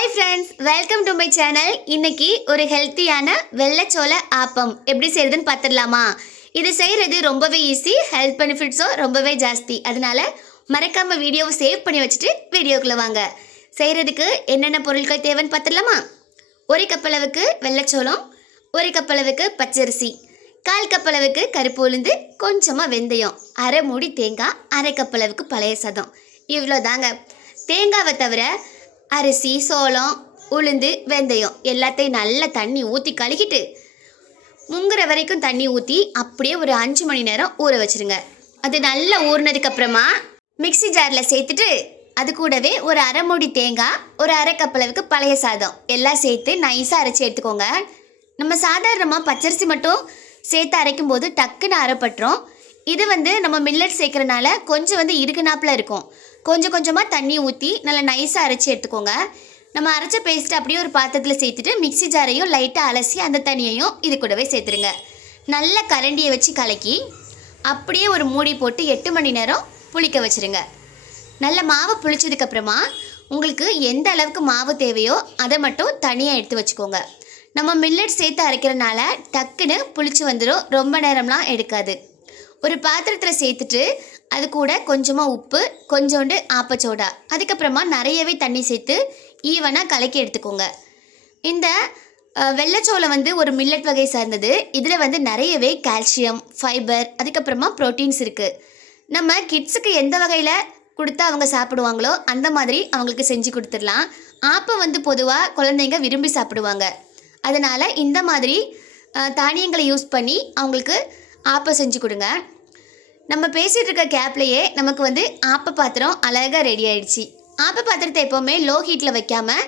Hi friends, welcome to my channel. இன்னைக்கு ஒரு ஹெல்த்தியான வெள்ளைச்சோள ஆப்பம் எப்படி செய்யறதுன்னு பார்த்துடலாமா? இது செய்கிறது ரொம்பவே ஈஸி, ஹெல்த் பெனிஃபிட்ஸும் ரொம்பவே ஜாஸ்தி. அதனால மறக்காம வீடியோவை சேவ் பண்ணி வச்சுட்டு வீடியோக்குள்ளே வாங்க. செய்கிறதுக்கு என்னென்ன பொருட்கள் தேவைன்னு பார்த்துடலாமா? 1 கப் அளவுக்கு வெள்ளைச்சோளம், 1 கப் அளவுக்கு பச்சரிசி, 1/4 கப் அளவுக்கு கருப்பு உளுந்து, கொஞ்சமாக வெந்தயம், அரை மூடி தேங்காய், அரை கப் அளவுக்கு பழைய சாதம். இவ்வளோ தாங்க. தேங்காவை தவிர அரிசி, சோளம், உளுந்து, வெந்தயம் எல்லாத்தையும் நல்லா தண்ணி ஊற்றி கழுகிட்டு முங்குற வரைக்கும் தண்ணி ஊற்றி அப்படியே ஒரு 5 மணி நேரம் ஊற வச்சுருங்க. அது நல்லா ஊறினதுக்கப்புறமா மிக்சி ஜாரில் சேர்த்துட்டு அது கூடவே ஒரு அரை மூடி தேங்காய், ஒரு அரை கப் அளவுக்கு பழைய சாதம் எல்லாம் சேர்த்து நைஸாக அரைச்சி எடுத்துக்கோங்க. நம்ம சாதாரணமாக பச்சரிசி மட்டும் சேர்த்து அரைக்கும் போது டக்குன்னு அரைப்பட்டுரும். இது நம்ம மில்லட் சேர்க்குறனால கொஞ்சம் இறுகுனாப்பில் இருக்கும். கொஞ்சம் கொஞ்சமாக தண்ணி ஊற்றி நல்லா நைஸாக அரைச்சி எடுத்துக்கோங்க. நம்ம அரைச்ச பேஸ்ட்டு அப்படியே ஒரு பாத்திரத்தில் சேர்த்துட்டு மிக்சி ஜாரையும் லைட்டாக அலசி அந்த தண்ணியையும் இது கூடவே சேர்த்துருங்க. நல்ல கரண்டியை வச்சு கலக்கி அப்படியே ஒரு மூடி போட்டு 8 மணி நேரம் புளிக்க வச்சுருங்க. நல்ல மாவு புளிச்சதுக்கப்புறமா உங்களுக்கு எந்த அளவுக்கு மாவு தேவையோ அதை மட்டும் தனியாக எடுத்து வச்சுக்கோங்க. நம்ம மில்லட் சேர்த்து அரைக்கிறனால டக்குன்னு புளிச்சு வந்துடும், ரொம்ப நேரம்லாம் எடுக்காது. ஒரு பாத்திரத்தில் சேர்த்துட்டு அது கூட கொஞ்சமாக உப்பு, கொஞ்சோண்டு ஆப்பச்சோடா, அதுக்கப்புறமா நிறையவே தண்ணி சேர்த்து ஈவனாக கலக்கி எடுத்துக்கோங்க. இந்த வெள்ளைச்சோளம் ஒரு மில்லட் வகை சார்ந்தது. இதில் நிறையவே கால்சியம், ஃபைபர், அதுக்கப்புறமா ப்ரோட்டீன்ஸ் இருக்குது. நம்ம கிட்ஸுக்கு எந்த வகையில் கொடுத்தா அவங்க சாப்பிடுவாங்களோ அந்த மாதிரி அவங்களுக்கு செஞ்சு கொடுத்துடலாம். ஆப்பம் பொதுவாக குழந்தைங்க விரும்பி சாப்பிடுவாங்க. அதனால் இந்த மாதிரி தானியங்களை யூஸ் பண்ணி அவங்களுக்கு ஆப்பம் செஞ்சு கொடுங்க. நம்ம பேசிகிட்டு இருக்க கேப்லேயே நமக்கு ஆப்ப பாத்திரம் அழகாக ரெடி ஆகிடுச்சு. ஆப்ப பாத்திரத்தை எப்போவுமே லோ ஹீட்டில் வைக்காமல்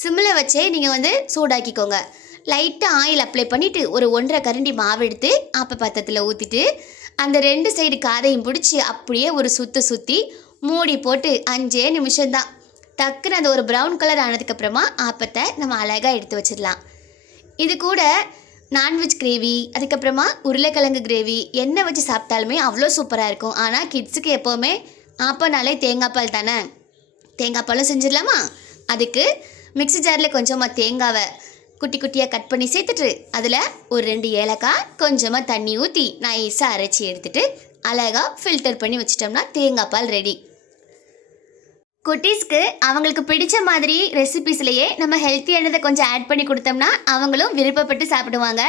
சிம்மில் வச்சே நீங்கள் சூடாக்கிக்கோங்க. லைட்டாக ஆயில் அப்ளை பண்ணிவிட்டு ஒரு 1.5 கரண்டி மாவு எடுத்து ஆப்ப பாத்திரத்தில் ஊற்றிட்டு அந்த 2 சைடு காதையும் பிடிச்சி அப்படியே ஒரு சுற்றி மூடி போட்டு 5 நிமிஷம்தான். டக்குன்னு அது ஒரு ப்ரௌன் கலர் ஆனதுக்கப்புறமா ஆப்பத்தை நம்ம அழகாக எடுத்து வச்சிடலாம். இது கூட நான்வெஜ் கிரேவி, அதுக்கப்புறமா உருளைக்கிழங்கு கிரேவி என்ன வச்சு சாப்பிட்டாலுமே அவ்வளோ சூப்பராக இருக்கும். ஆனால் கிட்ஸுக்கு எப்போவுமே ஆப்பனாலே தேங்காய் பால் தானே. தேங்காய் பாலும் செஞ்சிடலாமா? அதுக்கு மிக்சி ஜாரில் கொஞ்சமாக தேங்காவை குட்டி குட்டியாக கட் பண்ணி சேர்த்துட்டு அதில் ஒரு 2 ஏலக்காய், கொஞ்சமாக தண்ணி ஊற்றி நைஸாக அரைச்சி எடுத்துகிட்டு அழகாக ஃபில்டர் பண்ணி வச்சிட்டோம்னா தேங்காய் பால் ரெடி. குட்டீஸ்க்கு அவங்களுக்கு பிடிச்ச மாதிரி ரெசிபீஸ்லையே நம்ம ஹெல்த்தியானதை கொஞ்சம் ஆட் பண்ணி கொடுத்தோம்னா அவங்களும் விருப்பப்பட்டு சாப்பிடுவாங்க.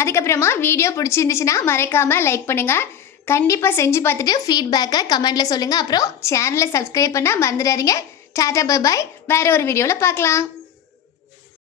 அதுக்கப்புறமா வீடியோ பிடிச்சிருந்துச்சுன்னா மறக்காமல் லைக் பண்ணுங்கள். கண்டிப்பாக செஞ்சு பார்த்துட்டு ஃபீட்பேக்கை கமெண்ட்டில் சொல்லுங்கள். அப்புறம் சேனலை சப்ஸ்கிரைப் பண்ண மறந்துடாதீங்க. Tata bye bye. வேறு ஒரு வீடியோவில் பார்க்கலாம்.